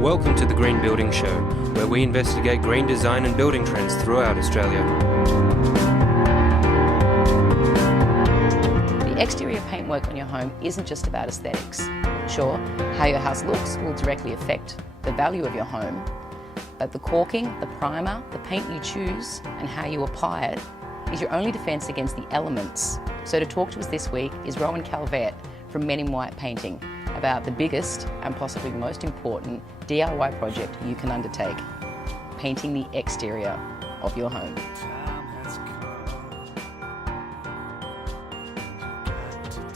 Welcome to the Green Building Show, where we investigate green design and building trends throughout Australia. The exterior paintwork on your home isn't just about aesthetics. Sure, how your house looks will directly affect the value of your home, but the caulking, the primer, the paint you choose, and how you apply it is your only defence against the elements. So to talk to us this week is Rohan Calbert from Men in White Painting about the biggest and possibly most important DIY project you can undertake, painting the exterior of your home.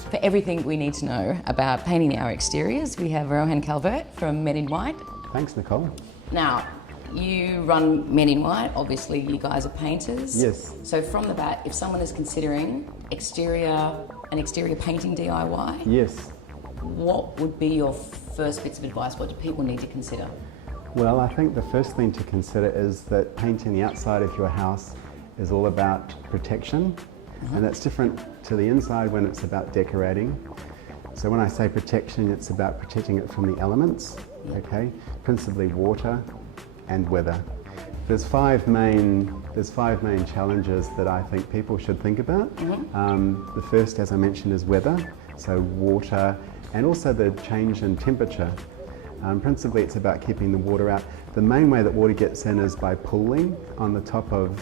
For everything we need to know about painting our exteriors, we have Rohan Calbert from Men in White. Thanks, Nicole. Now, you run Men in White, obviously you guys are painters. Yes. So from the bat, if someone is considering an exterior painting DIY, Yes. what would be your first bits of advice? What do people need to consider? Well, I think the first thing to consider is that painting the outside of your house is all about protection, and that's different to the inside when it's about decorating. So when I say protection, it's about protecting it from the elements, okay? Principally water and weather. There's five main challenges that I think people should think about. The first, as I mentioned, is weather, so water, and also the change in temperature. Principally, it's about keeping the water out. The main way that water gets in is by pooling on the top of,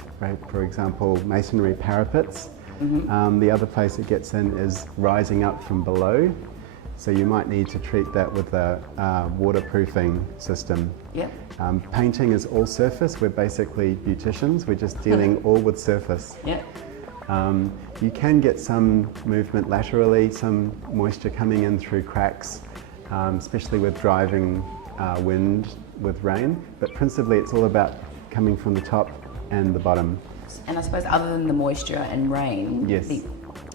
for example, masonry parapets. The other place it gets in is rising up from below. So you might need to treat that with a waterproofing system. Yep. Painting is all surface. We're basically beauticians. We're just dealing all with surface. Yep. You can get some movement laterally, some moisture coming in through cracks, especially with driving wind with rain, but principally it's all about coming from the top and the bottom. And I suppose other than the moisture and rain, Yes.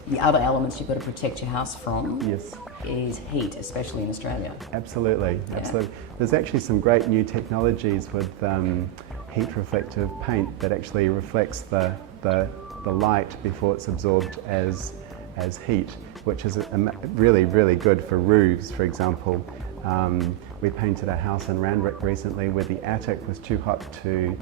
the other elements you've got to protect your house from Yes. is heat, especially in Australia. Absolutely, absolutely. There's actually some great new technologies with heat reflective paint that actually reflects the light before it's absorbed as heat, which is really, really good for roofs, for example. We painted a house in Randwick recently where the attic was too hot to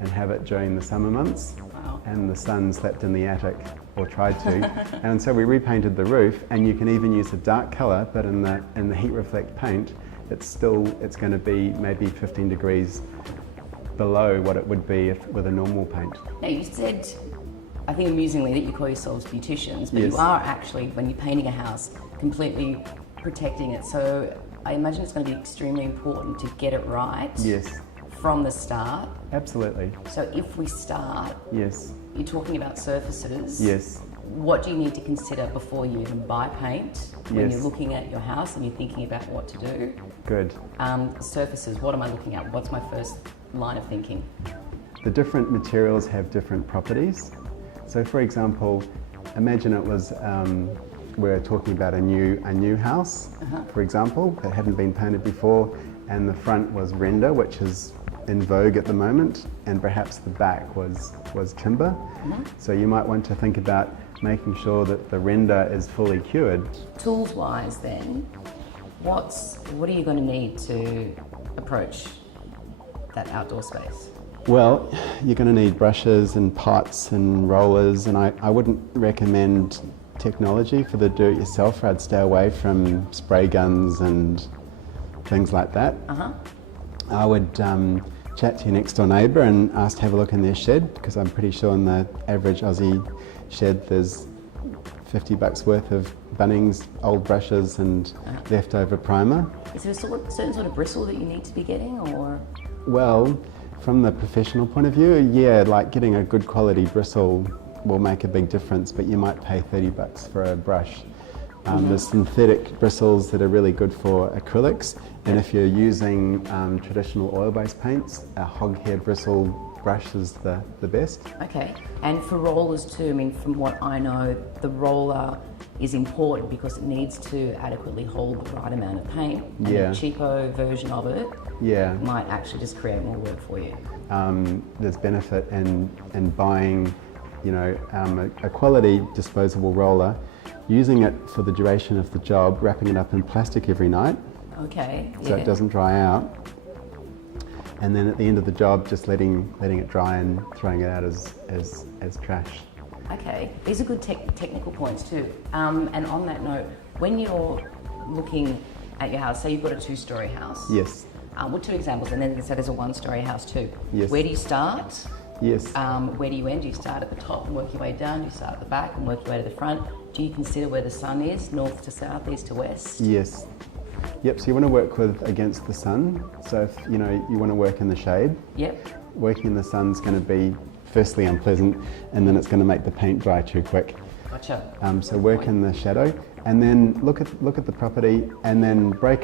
inhabit during the summer months. Wow. And the sun slept in the attic, or tried to. And so we repainted the roof, and you can even use a dark colour, but in the heat reflect paint, it's going to be maybe 15 degrees below what it would be with a normal paint. Now you said, I think amusingly, that you call yourselves beauticians, but Yes. you are actually, when you're painting a house, completely protecting it. So I imagine it's going to be extremely important to get it right. Yes. From the start. Absolutely. So if we start, Yes. you're talking about surfaces. Yes. What do you need to consider before you even buy paint? When Yes. you're looking at your house and you're thinking about what to do? Good. Surfaces, what am I looking at? What's my first line of thinking? The different materials have different properties. So for example, imagine it was, we're talking about a new house, for example, that hadn't been painted before, and the front was render, which is in vogue at the moment, and perhaps the back was timber. So you might want to think about making sure that the render is fully cured. Tools wise then, what are you going to need to approach that outdoor space? Well, you're going to need brushes and pots and rollers, and I wouldn't recommend technology for the do-it-yourselfer. I'd stay away from spray guns and things like that. I would chat to your next door neighbour and ask to have a look in their shed, because I'm pretty sure in the average Aussie shed there's $50 worth of Bunnings old brushes and leftover primer. Is there a certain sort of bristle that you need to be getting, or? Well, from the professional point of view, yeah, like getting a good quality bristle will make a big difference, but you might pay $30 for a brush. There's synthetic bristles that are really good for acrylics, and if you're using traditional oil-based paints, a hog hair bristle brush is the best. Okay, and for rollers too, I mean, from what I know, the roller is important because it needs to adequately hold the right amount of paint, and a cheapo version of it might actually just create more work for you. There's benefit in buying, you know, a quality disposable roller using it for the duration of the job, wrapping it up in plastic every night Okay. so it doesn't dry out, and then at the end of the job just letting it dry and throwing it out as trash. Okay, these are good technical points too. And on that note, when you're looking at your house, say you've got a 2-story house. Yes. With 2 examples, and then say there's a 1-story house too. Yes. Where do you start? Yes. Where do you end? Do you start at the top and work your way down? Do you start at the back and work your way to the front? Do you consider where the sun is, north to south, east to west? Yes. Yep, so you want to work against the sun. So if you want to work in the shade, Yep. working in the sun's going to be firstly unpleasant, and then it's going to make the paint dry too quick. Gotcha. So work in the shadow, and then look at the property, and then break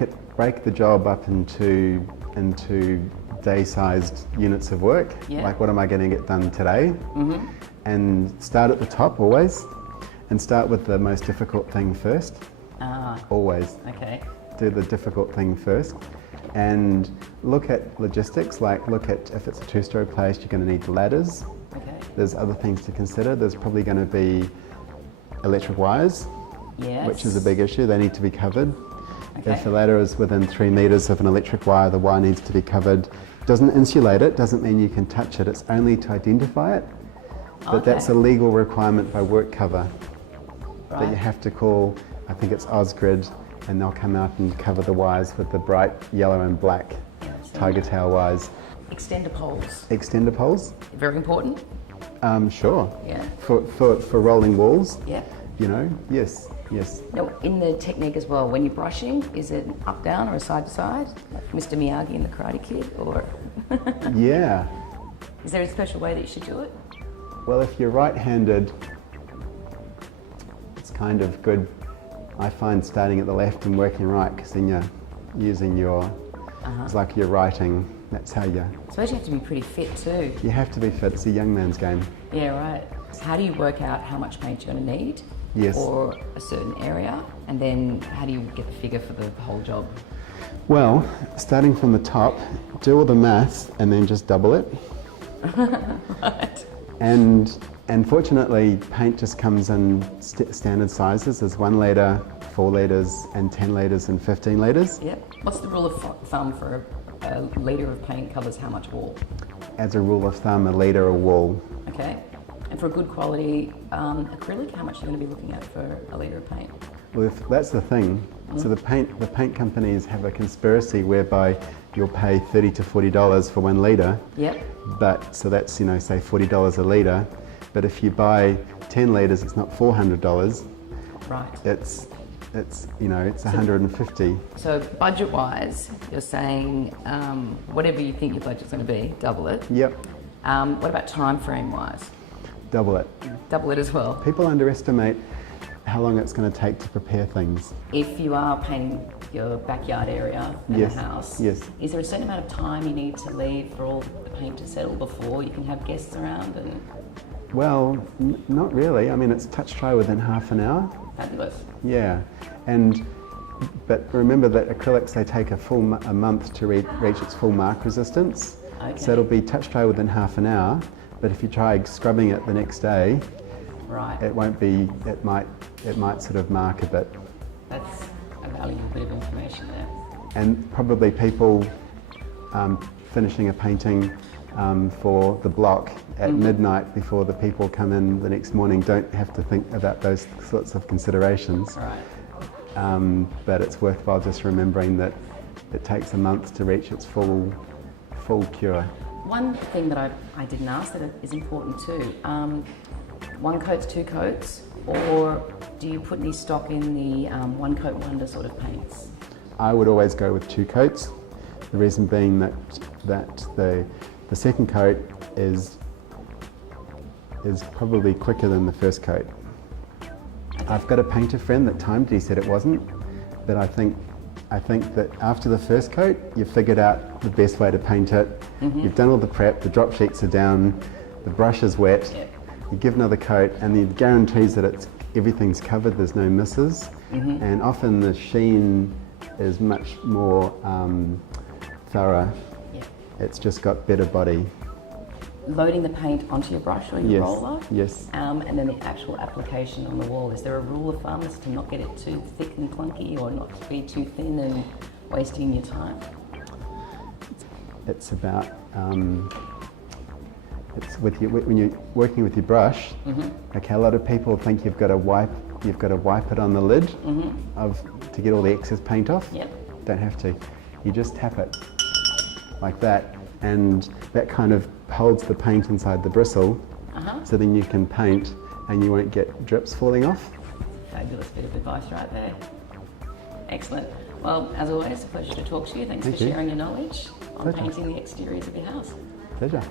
the job up into day-sized units of work. Yeah. Like, what am I going to get done today? Mm-hmm. And start at the top always, and start with the most difficult thing first. Always. Okay. Do the difficult thing first, and look at logistics. Like, look at if it's a 2-story place, you're going to need ladders. Okay. There's other things to consider. There's probably going to be electric wires, Yes. which is a big issue. They need to be covered. Okay. If the ladder is within 3 meters of an electric wire, the wire needs to be covered. Doesn't insulate it, doesn't mean you can touch it. It's only to identify it. But Okay. that's a legal requirement by work cover. That you Right. have to call, I think it's Osgrid, and they'll come out and cover the wires with the bright yellow and black tiger tail wires. Extender poles. Extender poles? Very important. Sure. Yeah. For rolling walls, Yeah. yes. Now, in the technique as well, when you're brushing, is it up, down, or side to side, like Mr. Miyagi in the Karate Kid, or Yeah. is there a special way that you should do it? Well, if you're right-handed, it's kind of good. I find starting at the left and working right, because then you're using it's like you're writing. That's how I suppose you have to be pretty fit too. you have to be fit. It's a young man's game. Yeah, right. How do you work out how much paint you're going to need Yes. for a certain area, and then how do you get the figure for the whole job? Well, starting from the top, do all the maths and then just double it. Right. And fortunately, paint just comes in standard sizes. There's 1 litre, 4 litres, and 10 litres and 15 litres. Yep. What's the rule of thumb for a litre of paint covers how much wall? As a rule of thumb, a litre of wool. Okay. And for a good quality acrylic, how much are you going to be looking at for a litre of paint? Well, that's the thing. So the paint companies have a conspiracy whereby you'll pay $30 to $40 for 1 litre. Yep. But so that's say $40 a litre. But if you buy 10 litres, it's not $400. Right. It's $150. So budget-wise, you're saying whatever you think your budget's going to be, double it. Yep, What about time frame-wise? double it. Double it as well. People underestimate how long it's going to take to prepare things. If you are painting your backyard area in Yes, the house, yes. is there a certain amount of time you need to leave for all the paint to settle before you can have guests around? And Well, not really. I mean, it's touch dry within half an hour. fabulous. Yeah, but remember that acrylics, they take a month to reach its full mark resistance. Okay. So it'll be touch dry within half an hour. But if you try scrubbing it the next day, Right. it won't be. It might sort of mark a bit. That's a valuable bit of information there. And probably people finishing a painting for the block at midnight before the people come in the next morning don't have to think about those sorts of considerations. Right. But it's worthwhile just remembering that it takes a month to reach its full cure. One thing that I didn't ask that is important too, 1 coats, 2 coats, or do you put any stock in the 1 coat wonder sort of paints? I would always go with 2 coats. The reason being that the second coat is probably quicker than the first coat. I've got a painter friend that timed it, he said it wasn't, but I think that after the first coat, you've figured out the best way to paint it. You've done all the prep, the drop sheets are down, the brush is wet, you give another coat, and it guarantees that everything's covered, there's no misses, and often the sheen is much more thorough. It's just got better body. loading the paint onto your brush or your Yes, roller. yes. And then the actual application on the wall. Is there a rule of thumb as to not get it too thick and clunky, or not to be too thin and wasting your time? It's about when you're working with your brush. Okay, a lot of people think you've got to wipe it on the lid to get all the excess paint off. Yep. Don't have to. You just tap it like that, and that kind of holds the paint inside the bristle. So then you can paint, and you won't get drips falling off. Fabulous bit of advice right there. Excellent. Well, as always, a pleasure to talk to you. Thanks for sharing your knowledge on painting the exteriors of your house. Pleasure.